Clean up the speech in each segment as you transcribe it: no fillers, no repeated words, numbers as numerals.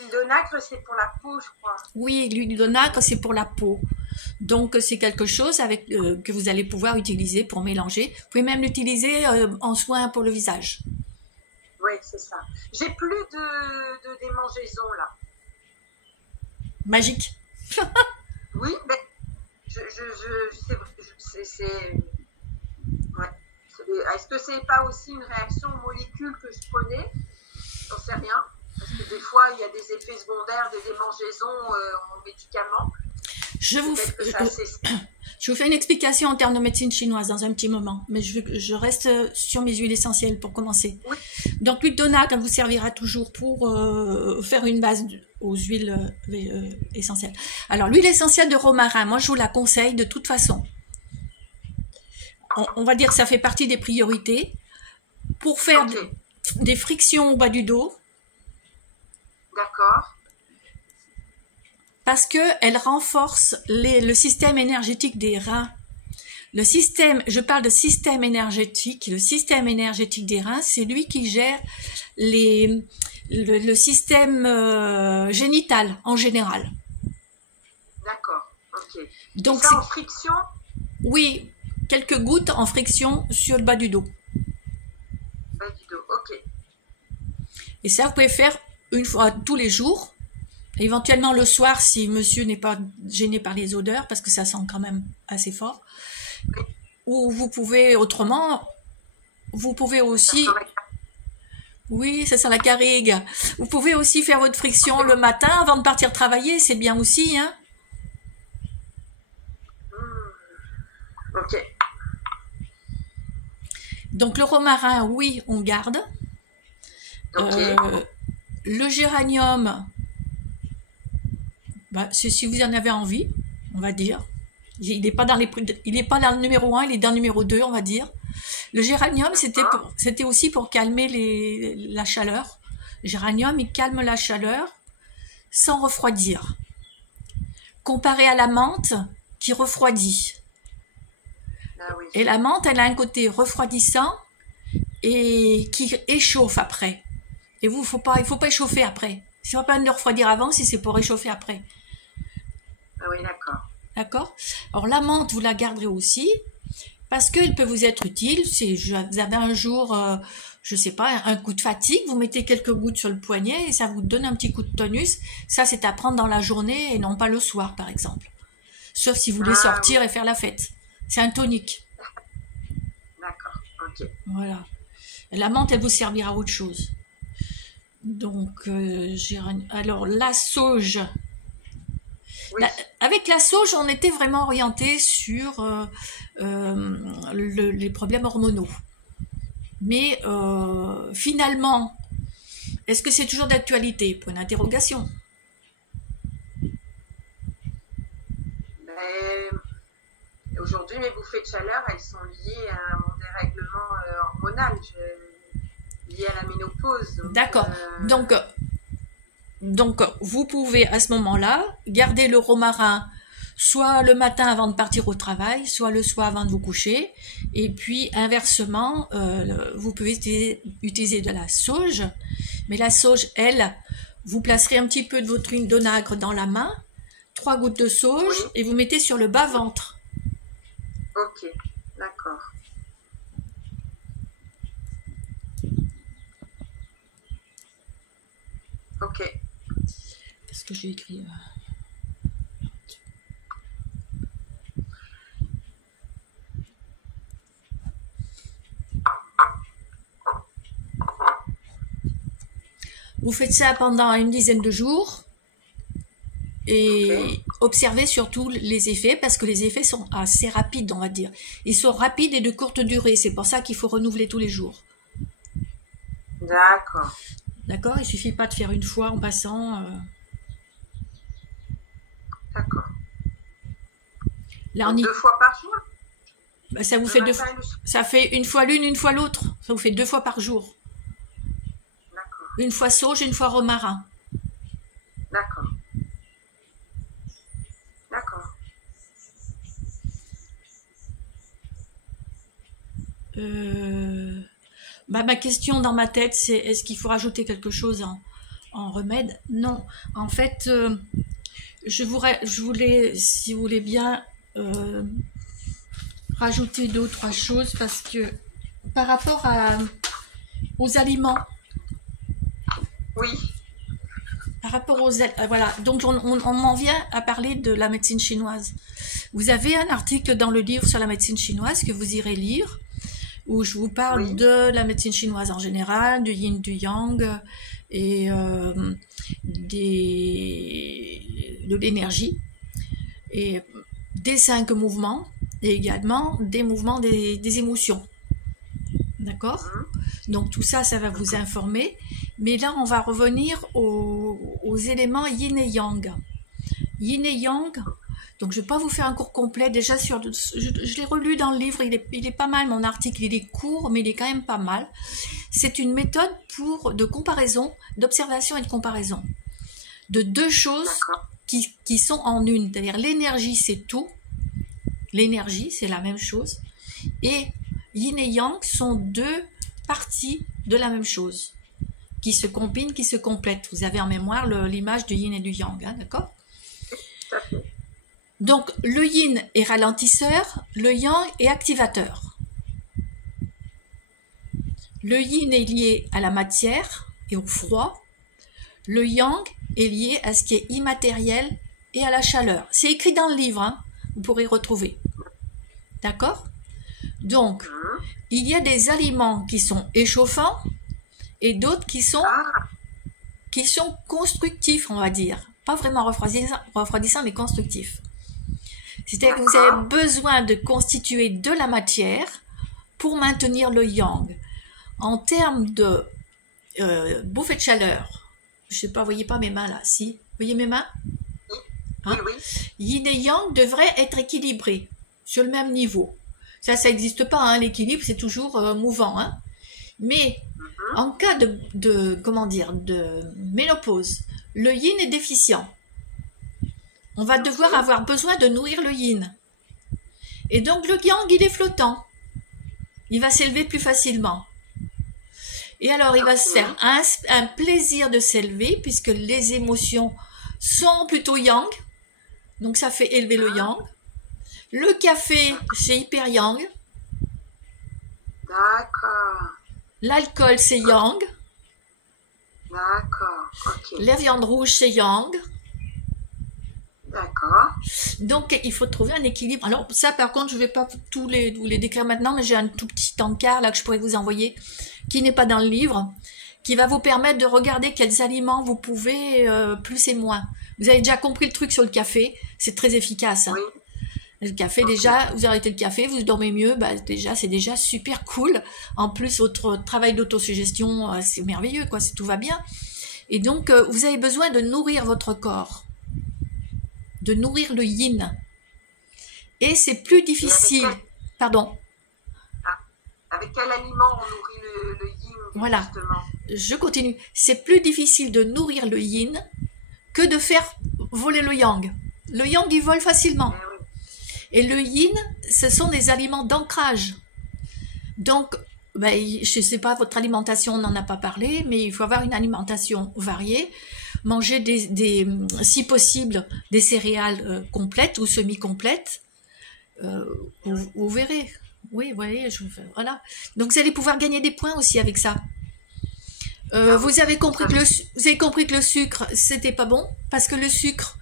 l'huile de nacre, c'est pour la peau, je crois. Oui, l'huile de nacre, c'est pour la peau. Donc, c'est quelque chose avec que vous allez pouvoir utiliser pour mélanger. Vous pouvez même l'utiliser en soin pour le visage. Oui, c'est ça. J'ai plus de démangeaisons là. Magique. Oui, mais ouais. Est-ce que c'est pas aussi une réaction aux molécules que je prenais? J'en sais rien. Parce que des fois, il y a des effets secondaires de démangeaisons en médicaments. Je vous fais une explication en termes de médecine chinoise dans un petit moment, mais je reste sur mes huiles essentielles pour commencer. Oui. Donc l'huile de nacre vous servira toujours pour faire une base aux huiles essentielles. Alors l'huile essentielle de romarin, moi je vous la conseille de toute façon. On va dire que ça fait partie des priorités pour faire des frictions au bas du dos. D'accord. Parce qu'elle renforce le système énergétique des reins. Je parle de système énergétique. Le système énergétique des reins, c'est lui qui gère le système génital en général. D'accord, ok. Donc, ça en friction? Oui, quelques gouttes en friction sur le bas du dos. Bas du dos, ok. Et ça, vous pouvez faire une fois tous les jours. Éventuellement le soir si monsieur n'est pas gêné par les odeurs parce que ça sent quand même assez fort. Ou vous pouvez aussi... Oui, ça sent la carrigue. Vous pouvez aussi faire votre friction le matin avant de partir travailler, c'est bien aussi, hein. Ok. Donc le romarin, oui, on garde. Okay. Le géranium... si vous en avez envie, on va dire. Il n'est pas dans le numéro 1, il est dans le numéro 2, on va dire. Le géranium, c'était aussi pour calmer la chaleur. Le géranium, il calme la chaleur sans refroidir. Comparé à la menthe qui refroidit. Ah oui. Et la menthe, elle a un côté refroidissant et qui échauffe après. Et il faut pas échauffer après. C'est pas peine de refroidir avant si c'est pour réchauffer après. Ah oui, d'accord. D'accord. Alors la menthe, vous la garderez aussi parce qu'elle peut vous être utile. Vous avez un jour, je sais pas, un coup de fatigue, vous mettez quelques gouttes sur le poignet et ça vous donne un petit coup de tonus. Ça, c'est à prendre dans la journée et non pas le soir, par exemple. Sauf si vous voulez sortir et faire la fête. C'est un tonique. D'accord, ok. Voilà. La menthe, elle vous servira à autre chose. Donc, alors la sauge. Oui. Avec la sauge, on était vraiment orienté sur les problèmes hormonaux. Mais finalement, est-ce que c'est toujours d'actualité? Point d'interrogation. Aujourd'hui, mes bouffées de chaleur, elles sont liées à mon dérèglement hormonal, lié à la ménopause. D'accord. Donc, vous pouvez à ce moment-là garder le romarin soit le matin avant de partir au travail, soit le soir avant de vous coucher. Et puis, inversement, vous pouvez utiliser de la sauge. Mais la sauge, elle, vous placerez un petit peu de votre huile de nacre dans la main, 3 gouttes de sauge, et vous mettez sur le bas-ventre. Ok, d'accord. Ok. Qu'est-ce que j'ai écrit? Vous faites ça pendant une dizaine de jours et observez surtout les effets parce que les effets sont assez rapides, on va dire. Ils sont rapides et de courte durée, c'est pour ça qu'il faut renouveler tous les jours. D'accord. D'accord, il suffit pas de faire une fois en passant. D'accord. Là, 2 fois par jour? Ça vous fait ça fait une fois l'une, une fois l'autre. Ça vous fait 2 fois par jour. D'accord. Une fois sauge, une fois romarin. D'accord. D'accord. Ma question dans ma tête, c'est est-ce qu'il faut rajouter quelque chose En remède, non. En fait, je voulais, si vous voulez bien, rajouter 2 ou 3 choses parce que par rapport aux aliments, Oui, par rapport aux voilà, donc on en vient à parler de la médecine chinoise. Vous avez un article dans le livre sur la médecine chinoise que vous irez lire, où je vous parle oui, de la médecine chinoise en général, du yin, du yang et de l'énergie et des 5 mouvements et également des mouvements des émotions. D'accord? Donc tout ça, ça va vous informer. Mais là, on va revenir aux éléments yin et yang. Yin et yang, donc je ne vais pas vous faire un cours complet. Déjà, je l'ai relu dans le livre, il est pas mal, mon article, il est court, mais il est quand même pas mal. C'est une méthode de comparaison, d'observation et de comparaison. De 2 choses qui sont en une. C'est-à-dire l'énergie, c'est tout. L'énergie, c'est la même chose. Et yin et yang sont 2 parties de la même chose, qui se combinent, qui se complètent. Vous avez en mémoire l'image du yin et du yang, hein, d'accord? tout à fait. Donc, le yin est ralentisseur, le yang est activateur. Le yin est lié à la matière et au froid. Le yang est lié à ce qui est immatériel et à la chaleur. C'est écrit dans le livre, hein, vous pourrez retrouver. D'accord? Donc, il y a des aliments qui sont échauffants et d'autres qui sont constructifs, on va dire. Pas vraiment refroidissants, mais constructifs. C'est-à-dire que vous avez besoin de constituer de la matière pour maintenir le yang. En termes de bouffée de chaleur, je ne sais pas, vous voyez pas mes mains là, si? Vous voyez mes mains? Hein? Oui, Yin et yang devraient être équilibrés sur le même niveau. Ça n'existe pas, hein, l'équilibre, c'est toujours mouvant. Hein. Mais en cas de ménopause, le yin est déficient. On va devoir avoir besoin de nourrir le yin. Et donc le yang, il est flottant. Il va s'élever plus facilement. Et alors, il va se faire un plaisir de s'élever, puisque les émotions sont plutôt yang. Donc, ça fait élever le yang. Le café, c'est hyper yang. D'accord. L'alcool, c'est yang. D'accord. Ok. La viande rouge, c'est yang. D'accord. Donc, il faut trouver un équilibre. Alors, ça, par contre, je ne vais pas vous les décrire maintenant, mais j'ai un tout petit encart là que je pourrais vous envoyer, qui n'est pas dans le livre, qui va vous permettre de regarder quels aliments vous pouvez plus et moins. Vous avez déjà compris le truc sur le café, c'est très efficace. Hein. Oui. Le café, déjà, vous arrêtez le café, vous dormez mieux, bah, déjà, c'est déjà super cool. En plus, votre travail d'autosuggestion, c'est merveilleux, quoi, tout va bien. Et donc, vous avez besoin de nourrir votre corps, de nourrir le yin. Et c'est plus difficile. Pardon. Avec quel aliment on nourrit le yin, voilà. Justement? Je continue. C'est plus difficile de nourrir le yin que de faire voler le yang. Le yang, il vole facilement. Oui. Et le yin, ce sont des aliments d'ancrage. Donc, ben, je ne sais pas, votre alimentation, on n'en a pas parlé, mais il faut avoir une alimentation variée. Manger si possible, des céréales complètes ou semi-complètes. Vous verrez. Oui, vous voyez, voilà. Donc, vous allez pouvoir gagner des points aussi avec ça. Vous avez compris que le sucre, c'était pas bon, parce que le sucre,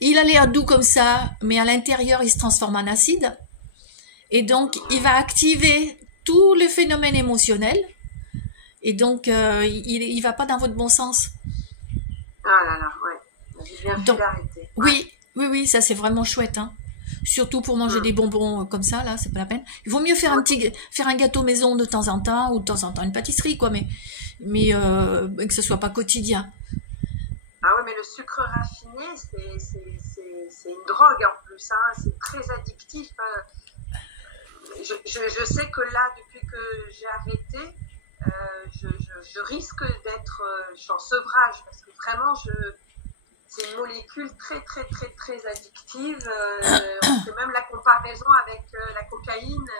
il a l'air doux comme ça, mais à l'intérieur, il se transforme en acide. Et donc, il va activer tous les phénomènes émotionnels. Et donc, il va pas dans votre bon sens. Ah là là, ouais. J'ai bien fait d'arrêter. Oui, ça c'est vraiment chouette. Hein. Surtout pour manger des bonbons comme ça, là, c'est pas la peine. Il vaut mieux faire un gâteau maison de temps en temps, ou de temps en temps une pâtisserie, quoi, mais que ce soit pas quotidien. Ah ouais, mais le sucre raffiné, c'est une drogue en plus, hein. C'est très addictif. Je sais que là, depuis que j'ai arrêté, je risque d'être en sevrage, parce que vraiment, c'est une molécule très, très, très, très addictive. On fait même la comparaison avec la cocaïne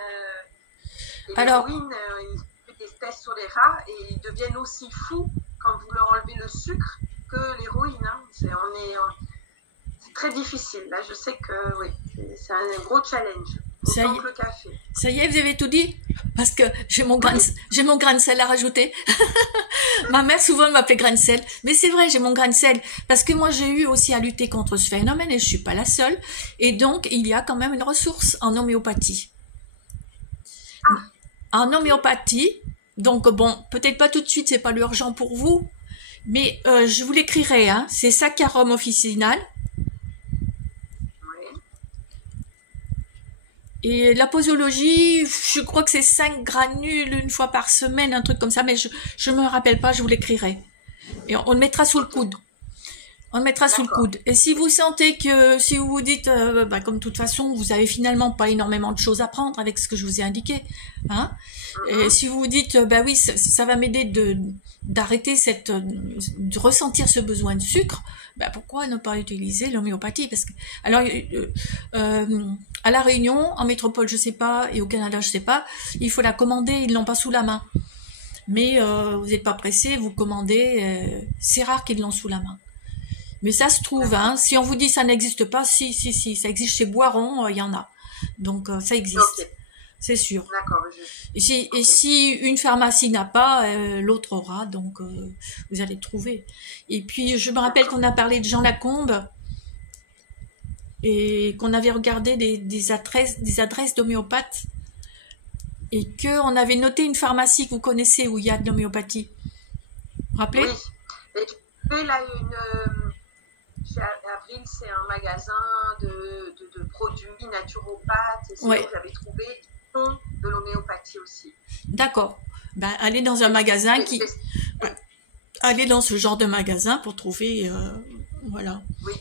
et l'héroïne. Ils font des tests sur les rats et ils deviennent aussi fous quand vous leur enlevez le sucre. que l'héroïne. Hein. C'est très difficile. Là, je sais que oui, c'est un gros challenge. Autant que le café. Ça y est, vous avez tout dit? Parce que j'ai mon grain de sel à rajouter. Ma mère souvent m'appelait grain de sel. Mais c'est vrai, j'ai mon grain de sel. Parce que moi, j'ai eu aussi à lutter contre ce phénomène et je suis pas la seule. Et donc, il y a quand même une ressource en homéopathie. En homéopathie, donc bon, peut-être pas tout de suite, c'est pas l'urgent pour vous, mais je vous l'écrirai, hein, c'est Saccharum officinal. Oui. Et la posologie, je crois que c'est 5 granules une fois par semaine, un truc comme ça, mais je me rappelle pas, je vous l'écrirai. Et on le mettra sous le coude. On le mettra sous le coude. Et si vous sentez que, si vous vous dites, comme de toute façon, vous avez finalement pas énormément de choses à prendre avec ce que je vous ai indiqué, hein, et si vous vous dites, oui, ça va m'aider d'arrêter de ressentir ce besoin de sucre, pourquoi ne pas utiliser l'homéopathie? Parce que, alors, à La Réunion, en métropole, je sais pas, et au Canada, je sais pas, il faut la commander, ils l'ont pas sous la main. Mais, vous n'êtes pas pressé, vous commandez, c'est rare qu'ils l'ont sous la main. Mais ça se trouve, hein. Si on vous dit ça n'existe pas, si, ça existe chez Boiron, il y en a. Donc ça existe, okay. C'est sûr. D'accord. Et si une pharmacie n'a pas, l'autre aura, donc vous allez trouver. Et puis je me rappelle qu'on a parlé de Jean Lacombe et qu'on avait regardé des adresses d'homéopathes et qu'on avait noté une pharmacie que vous connaissez où il y a de l'homéopathie. Vous vous rappelez? Oui. Et tu fais là chez Avril, c'est un magasin de produits naturopathes. Et sinon, j'avais trouvé de l'homéopathie aussi. D'accord. Allez dans un magasin allez dans ce genre de magasin pour trouver, voilà. Oui.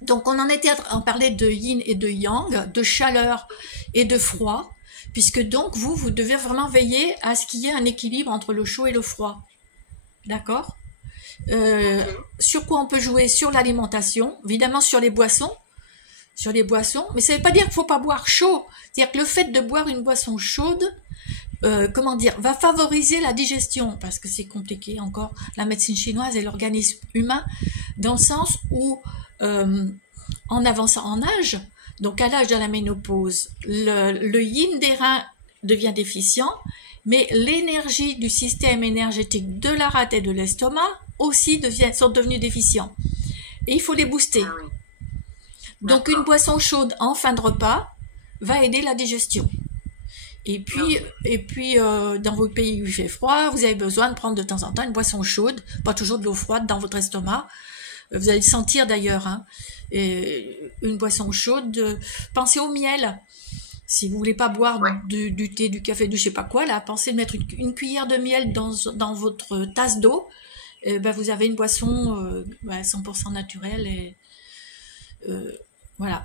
Donc, on en était à parler de yin et de yang, de chaleur et de froid, puisque donc, vous devez vraiment veiller à ce qu'il y ait un équilibre entre le chaud et le froid. D'accord? Sur quoi on peut jouer? Sur l'alimentation, évidemment sur les boissons, mais ça ne veut pas dire qu'il ne faut pas boire chaud. C'est-à-dire que le fait de boire une boisson chaude, va favoriser la digestion, parce que c'est compliqué encore, la médecine chinoise et l'organisme humain, dans le sens où, en avançant en âge, donc à l'âge de la ménopause, le yin des reins devient déficient, mais l'énergie du système énergétique de la rate et de l'estomac aussi sont devenus déficients. Et il faut les booster. Ah oui. Donc une boisson chaude en fin de repas va aider la digestion. Et puis, dans vos pays où il fait froid, vous avez besoin de prendre de temps en temps une boisson chaude, pas toujours de l'eau froide dans votre estomac. Vous allez le sentir d'ailleurs, hein. Et une boisson chaude, pensez au miel. Si vous voulez pas boire du thé, du café, du je sais pas quoi, là, pensez de mettre une cuillère de miel dans votre tasse d'eau. Vous avez une boisson 100% naturelle et voilà.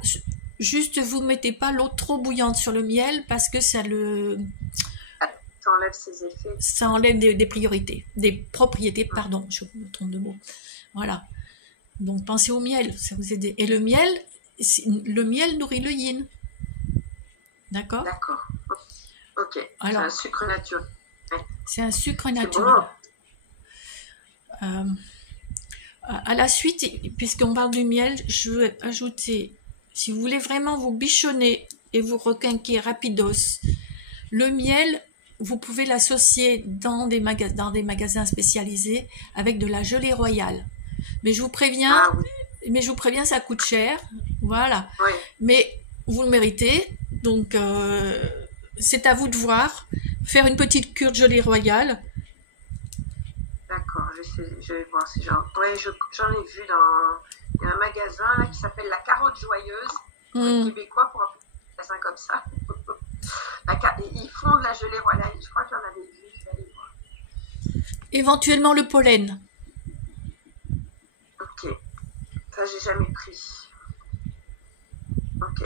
Juste, vous mettez pas l'eau trop bouillante sur le miel parce que ça enlève ses effets. Ça enlève des propriétés, pardon, je me trompe de mot. Voilà. Donc pensez au miel, ça vous aide. Et le miel nourrit le yin. D'accord? D'accord. Ok. Alors, c'est un sucre naturel. C'est un sucre naturel. À la suite, puisqu'on parle du miel, je veux ajouter, si vous voulez vraiment vous bichonner et vous requinquer rapidos, le miel, vous pouvez l'associer dans des magasins spécialisés avec de la gelée royale. Mais je vous préviens, ça coûte cher. Voilà. Oui. Mais vous le méritez. Donc, c'est à vous de voir. Faire une petite cure de gelée royale. D'accord, je vais voir si j'en ai vu il y a un magasin là, qui s'appelle La Carotte Joyeuse, québécois pour un magasin comme ça. Ils font de la gelée royale, je crois que j'en avais vu, je vais aller voir. Éventuellement le pollen. Ok, ça j'ai jamais pris. Ok.